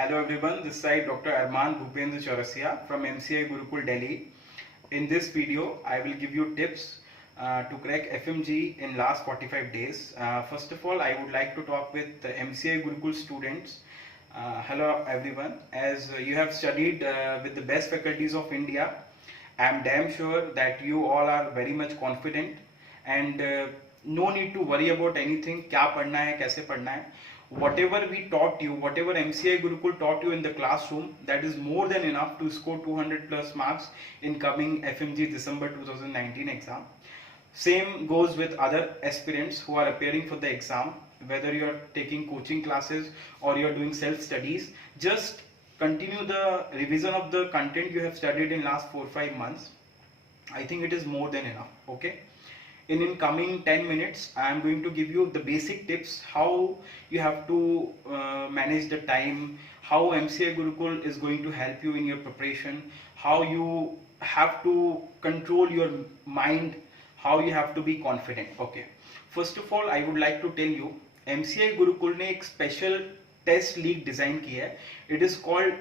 Hello everyone, this side Dr. Armaan from MCI Gurukul, Delhi. In this video, I will give you tips to crack Fmge in last 45 days. First of all, I would like to talk with the MCI Gurukul students. Hello everyone, as you have studied with the best faculties of India, I am damn sure that you all are very much confident and no need to worry about anything, क्या पढ़ना है, कैसे पढ़ना है. Whatever we taught you, whatever MCI Gurukul taught you in the classroom, that is more than enough to score 200 plus marks in coming Fmge December 2019 exam. Same goes with other aspirants who are appearing for the exam, whether you are taking coaching classes or you are doing self studies. Just continue the revision of the content you have studied in last 4-5 months. I think it is more than enough. Okay. In coming 10 minutes, I am going to give you the basic tips how you have to manage the time, how MCI Gurukul is going to help you in your preparation, how you have to control your mind, how you have to be confident. Okay. First of all, I would like to tell you, MCI Gurukul ने एक special test league design की है. It is called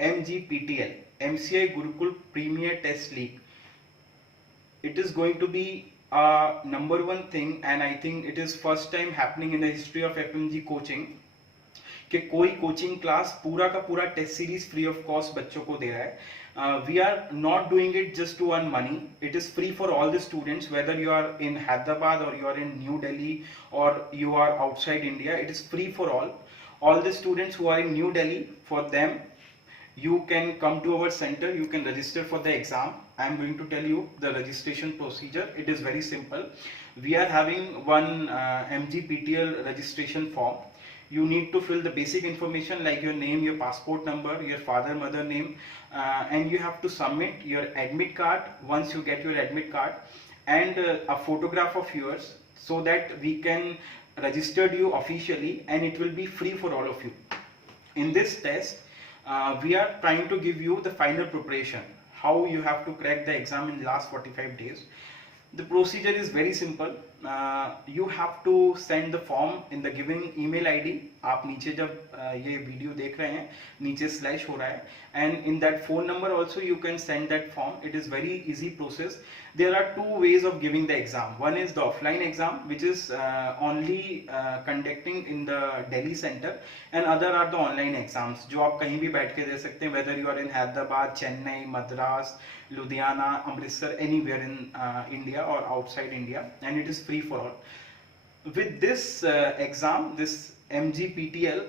MGPTL, MCI Gurukul Premier Test League. It is going to be number one thing, and I think it is first time happening in the history of FMG coaching कि कोई coaching class पूरा का पूरा test series free of cost बच्चों को दे रहा है. We are not doing it just to earn money. It is free for all the students, whether you are in Hyderabad और you are in new Delhi और you are outside India. It is free for all the students who are in New Delhi. For them, you can come to our center, you can register for the exam. I am going to tell you the registration procedure. It is very simple. We are having one MGPTL registration form. You need to fill the basic information like your name, your passport number, your father mother name, and you have to submit your admit card once you get your admit card, and a photograph of yours, so that we can register you officially, and it will be free for all of you. In this test, we are trying to give you the final preparation, how you have to crack the exam in last 45 days. The procedure is very simple. You have to send the form in the given email ID. आप नीचे जब ये video देख रहे हैं नीचे slash हो रहा है, and in that phone number also you can send that form. It is very easy process. There are two ways of giving the exam. One is the offline exam, which is only conducting in the Delhi center, and other are the online exams जो आप कहीं भी बैठ के दे सकते हैं, whether you are in Hyderabad, Chennai, Madras, Ludhiana, Amritsar, anywhere in India or outside India, and it is free for all. With this exam, this MGPTL,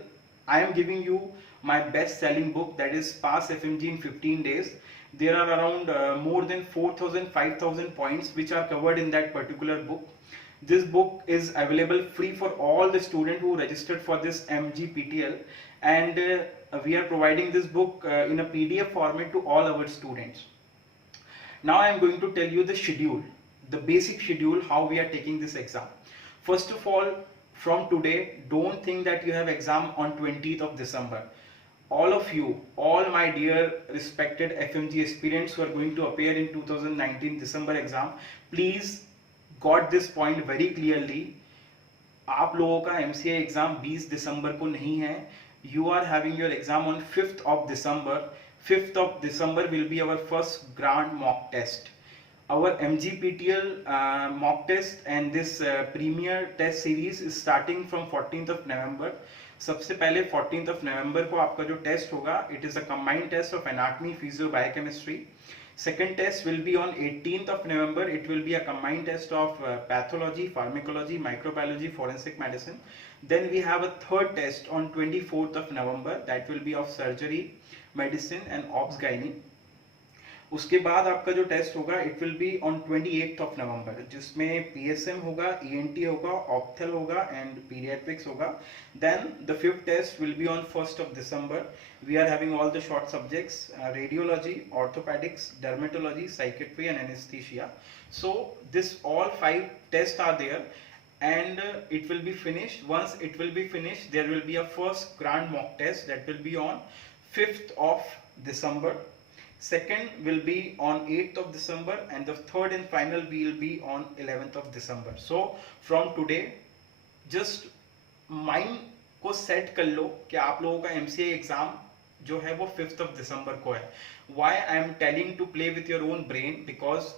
I am giving you my best selling book, that is Pass FMG in 15 days. There are around more than 4,000 5,000 points which are covered in that particular book. This book is available free for all the students who registered for this MGPTL, and we are providing this book in a PDF format to all our students. Now I am going to tell you the schedule, the basic schedule, how we are taking this exam. First of all, from today, don't think that you have exam on 20th of December. All of you, all my dear respected FMG aspirants who are going to appear in 2019 December exam, please got this point very clearly. आप लोगों का MCA exam 20 दिसंबर को नहीं है. You are having your exam on 5th of December. 5th of December will be our first grand mock test. Our MGPTL mock test and this premier test series is starting from 14th of November. सबसे पहले 14th of November को आपका जो test होगा, it is a combined test of anatomy, physio, biochemistry. Second test will be on 18th of November. It will be a combined test of pathology, pharmacology, microbiology, forensic medicine. Then we have a third test on 24th of November. That will be of surgery, medicine and obs gynae. उसके बाद आपका जो test होगा, it will be on 28th of November, जिसमें PSM होगा, ENT होगा, ophthal होगा and paediatrics होगा. Then the fifth test will be on 1st of December. We are having all the short subjects, radiology, orthopedics, dermatology, psychiatry and anesthesia. So this all 5 tests are there, and it will be finished. Once it will be finished, there will be a first grand mock test that will be on 5th of December. Second will be on 8th of December, and the third and final will be on 11th of December. So from today, just mind को set कर लो कि आप लोगों का MCA exam जो है वो 5th of December को है. Why I am telling to play with your own brain? Because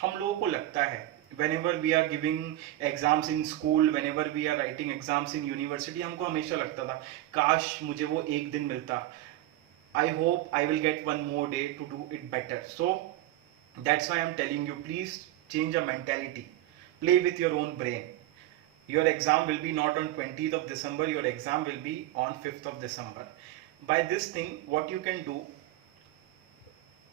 हम लोगों को लगता है whenever we are giving exams in school, whenever we are writing exams in university, हमको हमेशा लगता था काश मुझे वो एक दिन मिलता. I hope I will get one more day to do it better. So that's why I'm telling you, please change your mentality. Play with your own brain. Your exam will be not on 20th of December, your exam will be on 5th of December. By this thing, what you can do,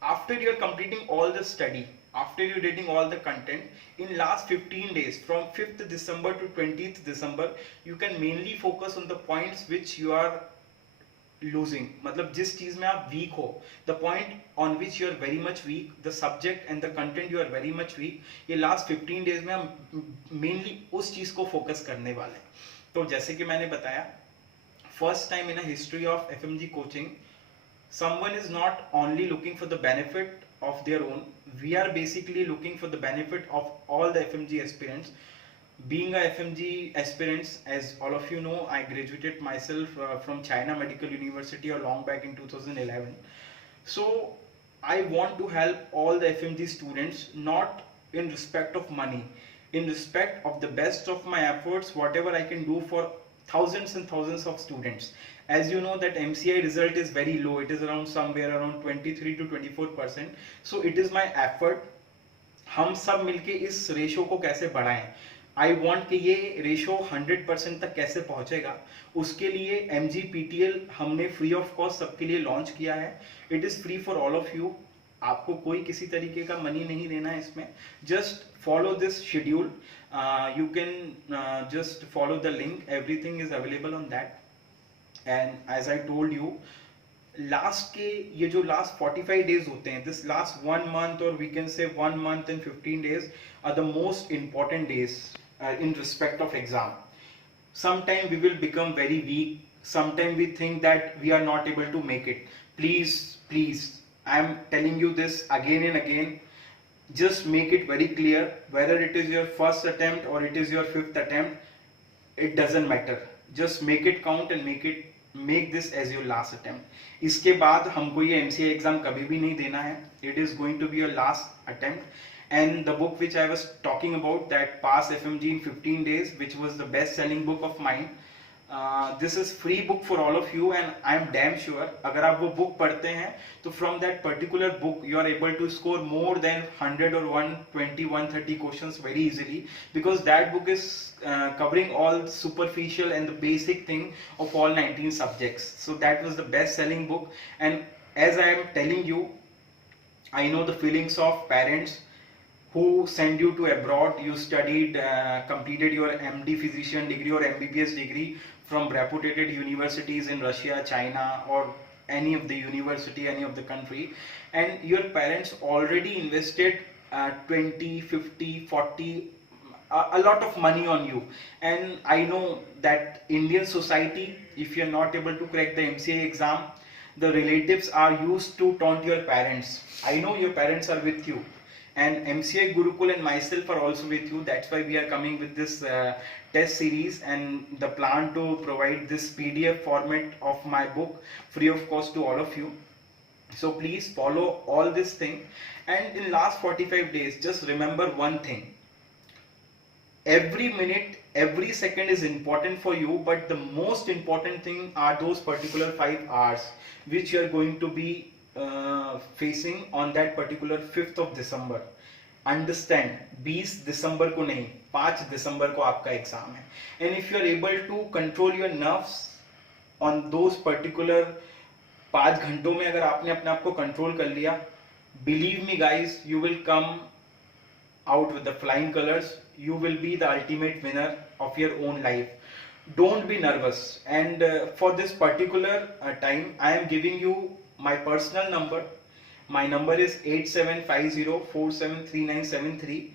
after you're completing all the study, after you're reading all the content, in last 15 days, from 5th December to 20th December, you can mainly focus on the points which you are losing. मतलब जिस चीज में आप weak हो, the point on which you are very much weak, the subject and the content you are very much weak, ये last 15 days में हम mainly उस चीज को focus करने वाले हैं. तो जैसे कि मैंने बताया, first time in a history of FMG coaching, someone is not only looking for the benefit of their own, we are basically looking for the benefit of all the FMG aspirants. Being a FMG aspirants, as all of you know, I graduated myself from China Medical University a long back in 2011. So I want to help all the FMG students, not in respect of money, in respect of the best of my efforts, whatever I can do for thousands and thousands of students. As you know that MCI result is very low, it is around somewhere around 23 to 24%. So it is my effort, हम सब मिलके इस ratio को कैसे बढ़ाएं. I want कि ये ratio 100% तक कैसे पहुंचेगा, उसके लिए MGPTL हमने फ्री ऑफ कॉस्ट सबके लिए लॉन्च किया है. It is free for all of you. आपको कोई किसी तरीके का मनी नहीं देना है इसमें. Just follow this schedule. You can just follow the link. Everything is available on that. And as I told you, last के ये जो लास्ट 45 डेज होते हैं, दिस लास्ट 1 month और we can say 1 month and 15 days are the most important days in respect of exam. Sometime we will become very weak, sometime we think that we are not able to make it. Please, I am telling you this again and again, just make it very clear, whether it is your first attempt or it is your 5th attempt, it doesn't matter. Just make it count and make this as your last attempt. इसके बाद हमको ये MCA exam कभी भी नहीं देना है. It is going to be your last attempt. And the book which I was talking about, that Pass FMG in 15 days, which was the best selling book of mine, this is free book for all of you, and I am damn sure अगर आप वो book पढ़ते हैं तो from that particular book you are able to score more than 100 or 120 130 questions very easily, because that book is covering all superficial and the basic thing of all 19 subjects. So that was the best selling book. And as I am telling you, I know the feelings of parents who send you to abroad. You studied, completed your MD physician degree or MBBS degree from reputed universities in Russia, China, or any of the university, any of the country, and your parents already invested 20, 50, 40, a lot of money on you. And I know that Indian society, if you are not able to crack the MCA exam, the relatives are used to taunt your parents. I know your parents are with you, and MCI Gurukul and myself are also with you. That's why we are coming with this test series and the plan to provide this PDF format of my book free of cost to all of you. So please follow all this thing. And in last 45 days, just remember one thing. Every minute, every second is important for you, but the most important thing are those particular 5 hours which you are going to be facing on that particular 5th of December. Understand, 20 दिसंबर को नहीं, 5 दिसंबर को आपका exam है. And if you are able to control your nerves on those particular 5 घंटों में, अगर आपने अपने आप को कंट्रोल कर लिया, believe me guys, you will come out with the flying colors. You will be the ultimate winner of your own life. Don't be nervous. And for this particular time, I am giving you my personal number. My number is 8750473973.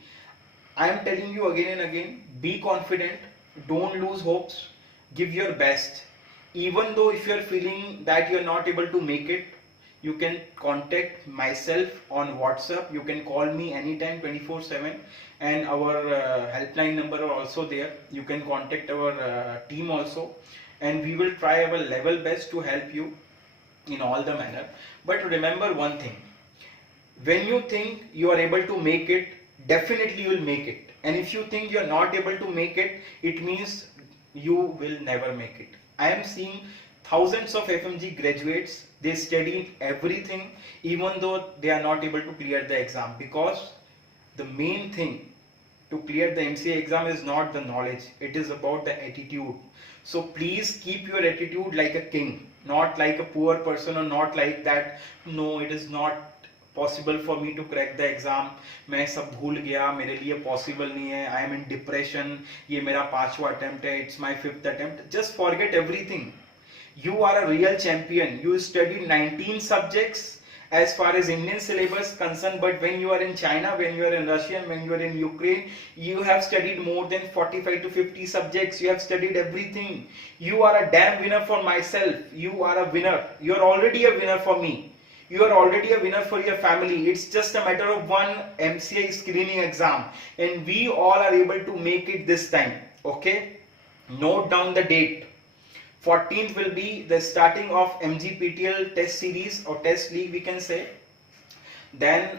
I am telling you again and again, be confident, don't lose hopes, give your best. Even though if you are feeling that you are not able to make it, you can contact myself on WhatsApp. You can call me anytime 24/7, and our helpline number are also there. You can contact our team also, and we will try our level best to help you. in all the manner. But remember one thing, when you think you are able to make it, definitely you will make it. And if you think you are not able to make it, it means you will never make it. I am seeing thousands of FMG graduates, they studied everything even though they are not able to clear the exam, because the main thing to clear the MCA exam is not the knowledge, it is about the attitude. So please keep your attitude like a king, not like a poor person, or not like that, no, it is not possible for me to crack the exam, मैं सब भूल गया, मेरे लिए possible नहीं है, I am in depression, ये मेरा 5वां अटेम्प्ट है, it's my 5th attempt. Just forget everything. You are a real champion. You studied 19 subjects as far as Indian syllabus concerned, but when you are in China, when you are in Russia, when you are in Ukraine, you have studied more than 45 to 50 subjects. You have studied everything. You are a damn winner for myself. You are a winner. You are already a winner for me. You are already a winner for your family. It's just a matter of one MCA screening exam, and we all are able to make it this time. Okay, note down the date. 14th will be the starting of MGPTL test series or test league, we can say. Then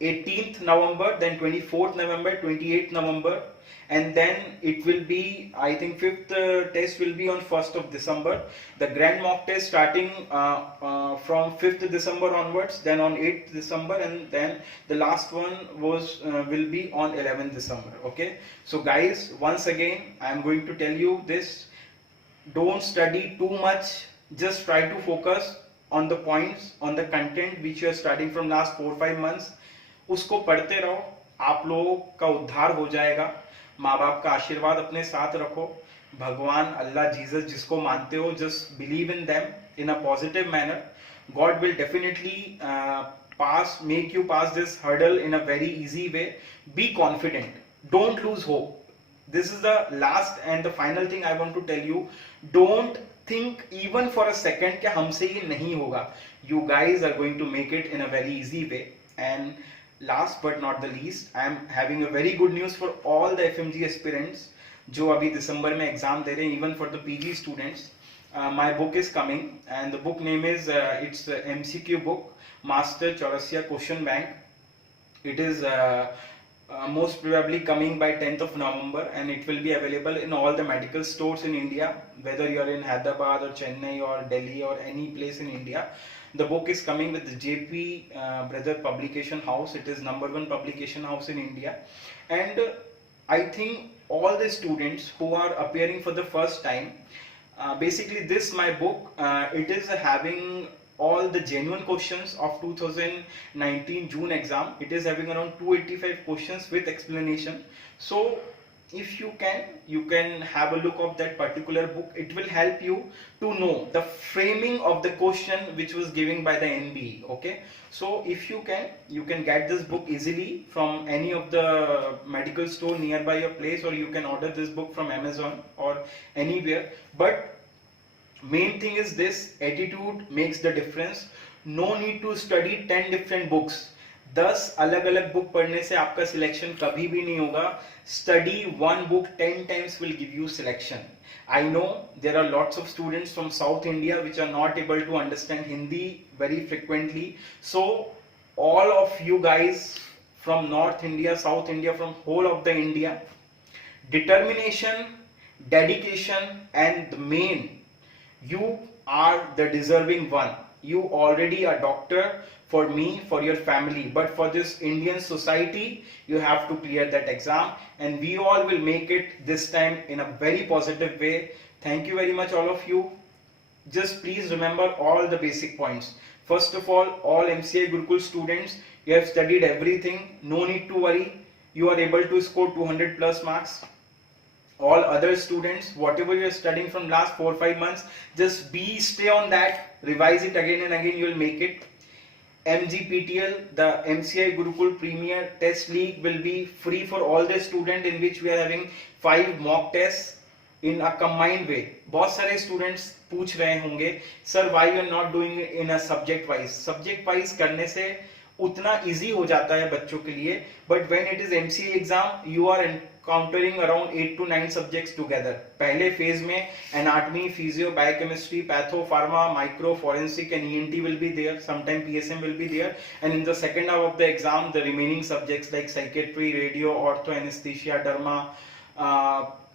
18th November, then 24th November, 28th November, and then it will be, I think 5th test will be on 1st of December. The grand mock test starting from 5th December onwards, then on 8th December, and then the last one will be on 11th December. Okay, so guys, once again I am going to tell you this. Don't study too much, just try to focus on the points, on the content which you are studying from last 4-5 months. उसको पढ़ते रहो, आप लोगों का उद्धार हो जाएगा. माँ बाप का आशीर्वाद अपने साथ रखो, भगवान, अल्लाह, जीसस, जिसको मानते हो, just believe in them in a positive manner. God will definitely make you pass this hurdle in a very easy way. Be confident, don't lose hope. This is the last and the final thing I want to tell you. Don't think even for a second कि हमसे ये नहीं होगा. You guys are going to make it in a very easy way. And last but not the least, I am having a very good news for all the FMG aspirants जो अभी दिसंबर में exam दे रहे हैं, even for the PG students. My book is coming, and the book name is it's MCQ book, Master Chaurasia Question Bank. It is most probably coming by 10th of November, and it will be available in all the medical stores in India, whether you are in Hyderabad or Chennai or Delhi or any place in India. The book is coming with the JP Brother Publication House. It is #1 publication house in India, and I think all the students who are appearing for the first time, basically this my book, it is having all the genuine questions of 2019 June exam. It is having around 285 questions with explanation. So if you can have a look of that particular book. It will help you to know the framing of the question which was given by the NBE. Okay, so if you can get this book easily from any of the medical store nearby your place, or you can order this book from Amazon or anywhere. But main thing is this: attitude makes the difference. No need to study 10 different books. 10 अलग अलग book पढ़ने से आपका selection कभी भी नहीं होगा. Study one book 10 times will give you selection. I know there are lots of students from South India which are not able to understand Hindi very frequently. So all of you guys from North India, South India, from whole of the India, determination, dedication, and the main, you are the deserving one. You already a doctor for me, for your family, but for this Indian society, you have to clear that exam, and we all will make it this time in a very positive way. Thank you very much, all of you. Just please remember all the basic points. First of all MCA Gurukul students, you have studied everything. No need to worry. You are able to score 200 plus marks. All other students, whatever you are studying from last 4-5 months, just stay on that, revise it again and again, you will make it. MGPTL, the MCI Gurukul Premier Test League, will be free for all the students, in which we are having 5 mock tests in a combined way. बहुत सारे students पूछ रहे होंगे, sir, why you are not doing it in a subject wise? Subject wise करने से उतना easy हो जाता है बच्चों के लिए, but when it is MCA exam, you are countering around 8 to 9 subjects together. पहले phase में anatomy, physio, biochemistry, patho, pharma, micro, forensic and ENT will be there. Sometime PSM will be there. And in the second half of the exam, the remaining subjects like psychiatry, radio, ortho, anesthesia, derma,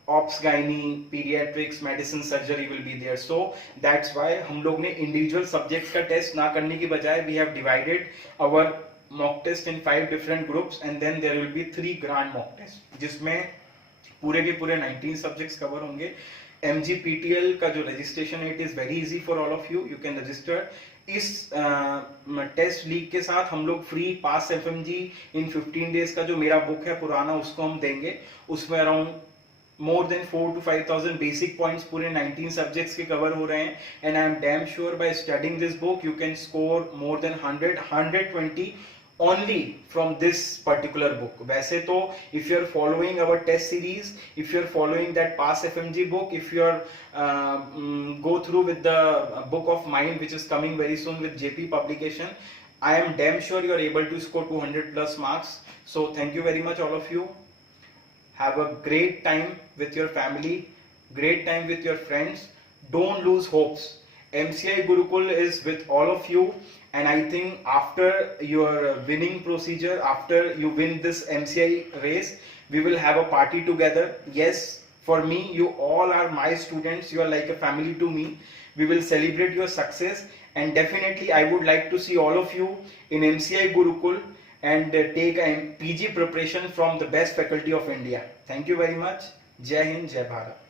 ops, gynae, pediatrics, medicine, surgery will be there. So that's why हम लोग ने individual subjects का test ना करने की बजाय we have divided our mock test in 5 different groups and then there will be 3 grand mock tests जिसमें पूरे के पूरे 19 subjects cover होंगे. MGPTL का जो registration है it is very easy for all of you. You can register. इस test league के साथ हम लोग फ्री पास FMG इन 15 डेज का जो मेरा बुक है पुराना उसको हम देंगे. उसमें around more than 4 to 5,000 basic points पूरे 19 subjects के cover हो रहे हैं. And I am damn sure by studying this book you can score more than 120 only from this particular book. वैसे तो if you are following our test series, if you are following that past FMG book, if you are go through with the book of mind which is coming very soon with JP publication, I am damn sure you are able to score 200 plus marks. So thank you very much all of you. Have a great time with your family, great time with your friends. Don't lose hopes. MCI Gurukul is with all of you, and I think after your winning procedure, after you win this MCI race, we will have a party together. Yes, for me, you all are my students. You are like a family to me. We will celebrate your success, and definitely I would like to see all of you in MCI Gurukul and take a PG preparation from the best faculty of India. Thank you very much. Jai Hind, Jai Bharat.